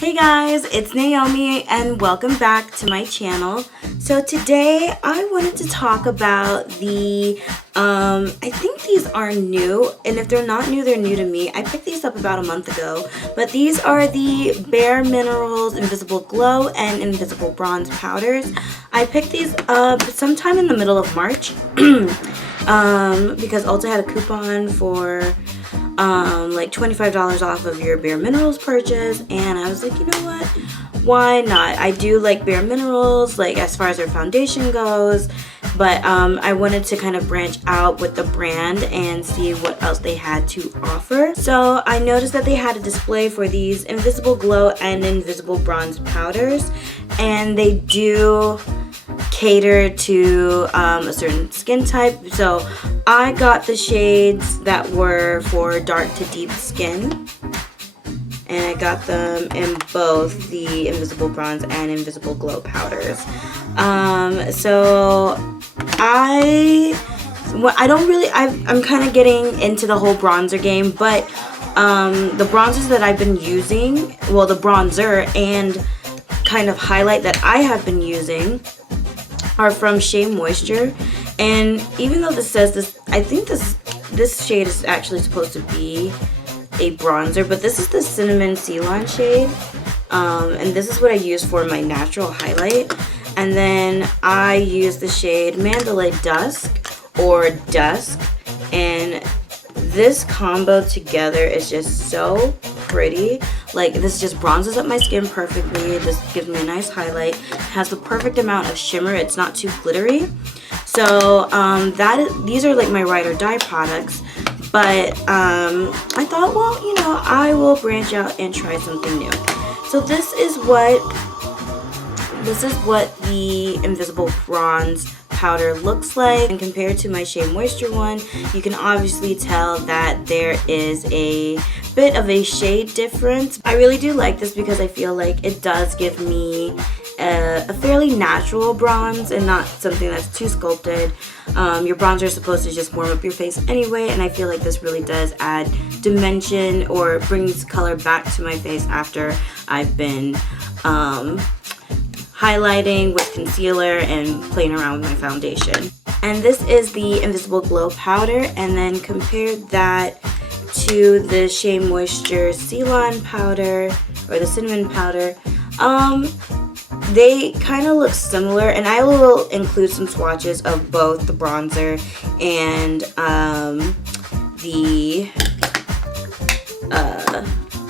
Hey guys, it's Naomi and welcome back to my channel. So today I wanted to talk about I think these are new, and if they're not new, they're new to me. I picked these up about a month ago, but these are the Bare Minerals Invisible Glow and Invisible Bronze Powders. I picked these up sometime in the middle of March because Ulta had a coupon for like $25 off of your Bare Minerals purchase, and I was like, you know what, why not? I do like Bare Minerals, like as far as their foundation goes, but I wanted to kind of branch out with the brand and see what else they had to offer. So I noticed that they had a display for these Invisible Glow and Invisible Bronze powders, and they do cater to a certain skin type. So I got the shades that were for dark to deep skin, and I got them in both the Invisible Bronze and Invisible Glow powders. So I'm kind of getting into the whole bronzer game, but the bronzers that I've been using, well, the bronzer and kind of highlight that I have been using are from Shea Moisture. And even though this says this, I think this shade is actually supposed to be a bronzer, but this is the Cinnamon Ceylon shade, and this is what I use for my natural highlight. And then I use the shade Mandalay Dusk or Dusk, and this combo together is just so pretty. Like, this just bronzes up my skin perfectly. This gives me a nice highlight. It has the perfect amount of shimmer. It's not too glittery. So these are like my ride or die products. But I thought, well, you know, I will branch out and try something new. So this is what the Invisible Bronze powder looks like, and compared to my Shea Moisture one, you can obviously tell that there is a bit of a shade difference. I really do like this because I feel like it does give me a fairly natural bronze and not something that's too sculpted. Your bronzer is supposed to just warm up your face anyway, and I feel like this really does add dimension or brings color back to my face after I've been highlighting with concealer and playing around with my foundation. And this is the Invisible Glow powder, and then compare that to the Shea Moisture Ceylon powder or the cinnamon powder. They kind of look similar, and I will include some swatches of both the bronzer and the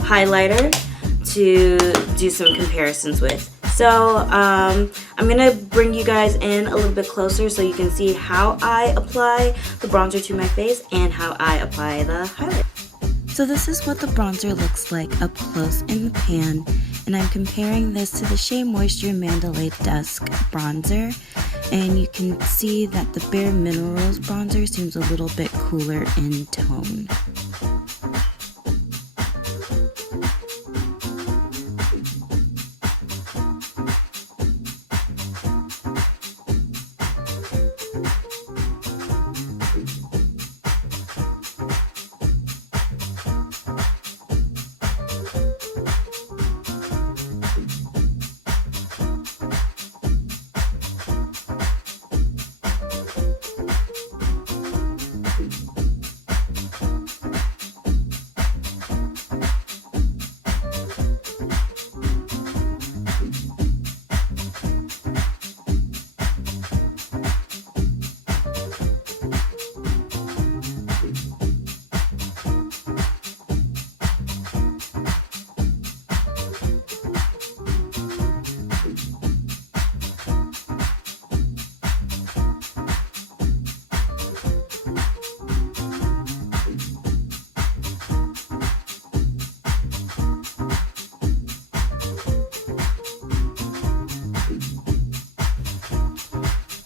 highlighter to do some comparisons with. So I'm gonna bring you guys in a little bit closer so you can see how I apply the bronzer to my face and how I apply the highlight. So this is what the bronzer looks like up close in the pan, and I'm comparing this to the Shea Moisture Mandalay Dusk bronzer, and you can see that the Bare Minerals bronzer seems a little bit cooler in tone.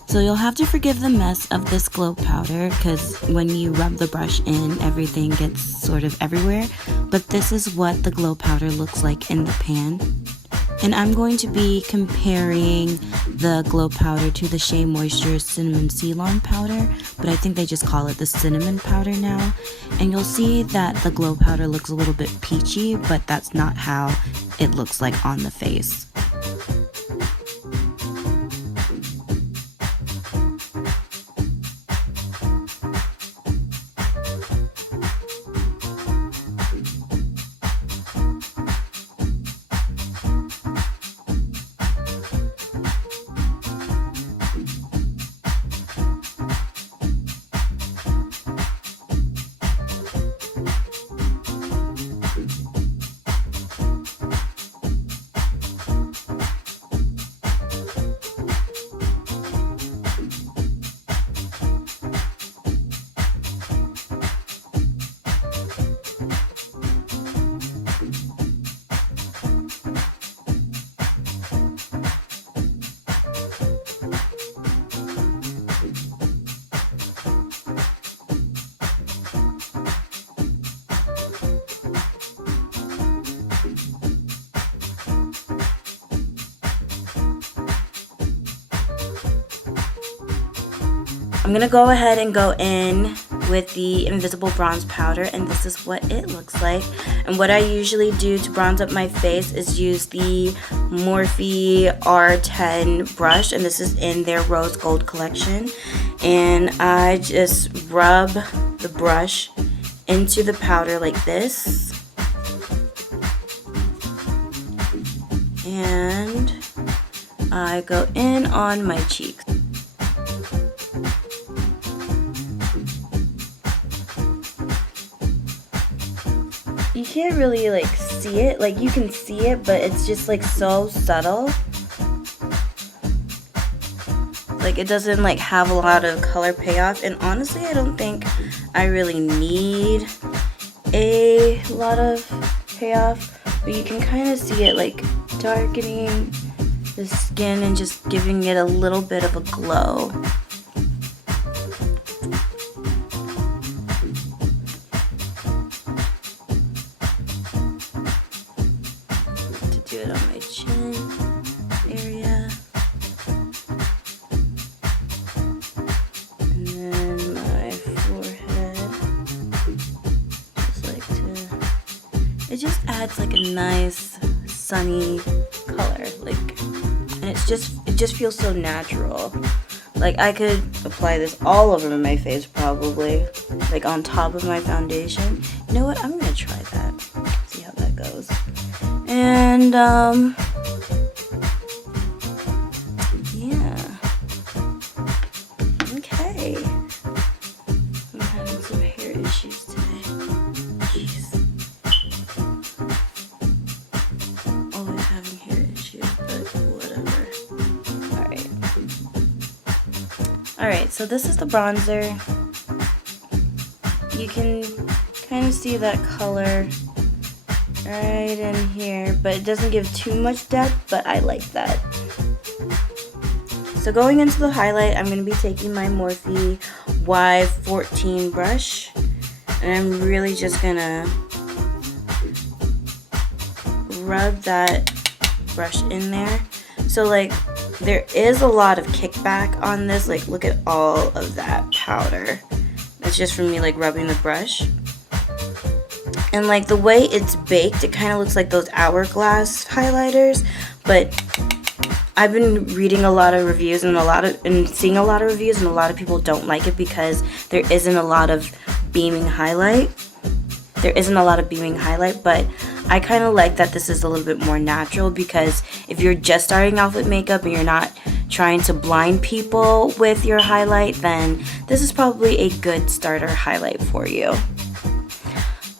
So you'll have to forgive the mess of this glow powder because when you rub the brush in, everything gets sort of everywhere. But this is what the glow powder looks like in the pan. And I'm going to be comparing the glow powder to the Shea Moisture Cinnamon Ceylon powder, but I think they just call it the cinnamon powder now. And you'll see that the glow powder looks a little bit peachy, but that's not how it looks like on the face. I'm gonna go ahead and go in with the Invisible Bronze Powder, and this is what it looks like. And what I usually do to bronze up my face is use the Morphe R10 brush, and this is in their Rose Gold collection. And I just rub the brush into the powder like this. And I go in on my cheeks. You can't really like see it, like you can see it, but it's just like so subtle. Like it doesn't like have a lot of color payoff, and honestly I don't think I really need a lot of payoff, but you can kind of see it like darkening the skin and just giving it a little bit of a glow. Do it on my chin area, and then my forehead. Just like to, it just adds like a nice sunny color, like, and it just feels so natural. Like I could apply this all over my face probably, like on top of my foundation. You know what? I'm gonna try that. See how that goes. And yeah. Okay. I'm having some hair issues today. Jeez. Always having hair issues, but whatever. Alright. Alright, so this is the bronzer. You can kind of see that color right in here, but it doesn't give too much depth, but I like that. So going into the highlight, I'm going to be taking my Morphe Y14 brush, and I'm really just going to rub that brush in there. So like there is a lot of kickback on this, like look at all of that powder. That's just from me like rubbing the brush. And like the way it's baked, it kind of looks like those hourglass highlighters, but I've been reading a lot of reviews and seeing a lot of reviews, and a lot of people don't like it because there isn't a lot of beaming highlight. But I kind of like that this is a little bit more natural, because if you're just starting off with makeup and you're not trying to blind people with your highlight, then this is probably a good starter highlight for you.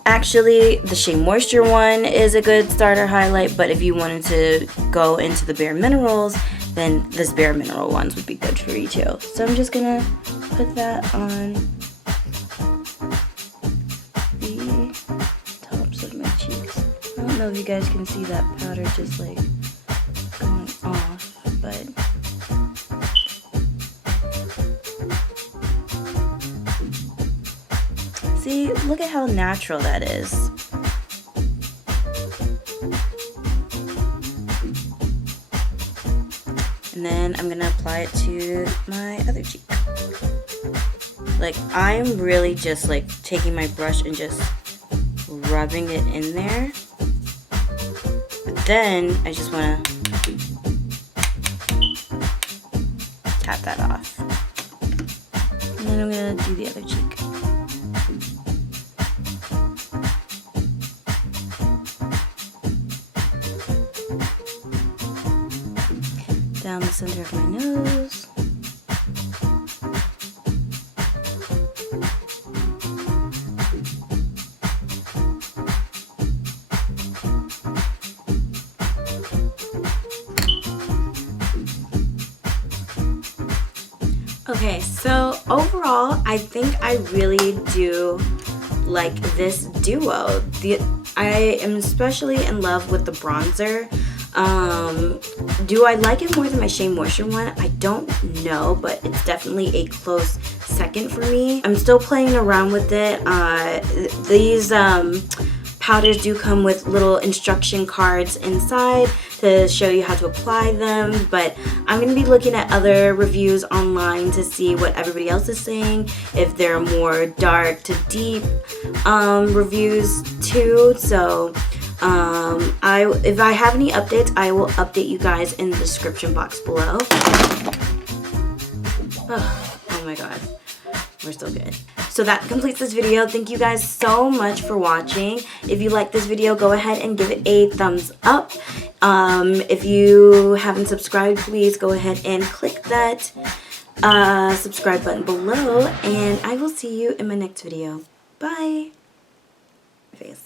Actually, the Shea Moisture one is a good starter highlight, but if you wanted to go into the Bare Minerals, then this Bare Mineral ones would be good for you too. So I'm just gonna put that on the tops of my cheeks. I don't know if you guys can see that powder just like going off, but see, look at how natural that is. And then I'm gonna apply it to my other cheek. Like I'm really just like taking my brush and just rubbing it in there. then I just want to tap that off. And then I'm going to do the other cheek. Down the center of my nose. Okay, so overall, I think I really do like this duo. I am especially in love with the bronzer. Do I like it more than my Shea Moisture one? I don't know, but it's definitely a close second for me. I'm still playing around with it. These powders do come with little instruction cards inside to show you how to apply them, but I'm going to be looking at other reviews online to see what everybody else is saying, if there are more dark to deep reviews too. So if I have any updates, I will update you guys in the description box below. Oh my god, we're still good. So that completes this video. Thank you guys so much for watching. If you like this video, go ahead and give it a thumbs up. If you haven't subscribed, please go ahead and click that subscribe button below, and I will see you in my next video. Bye. Face.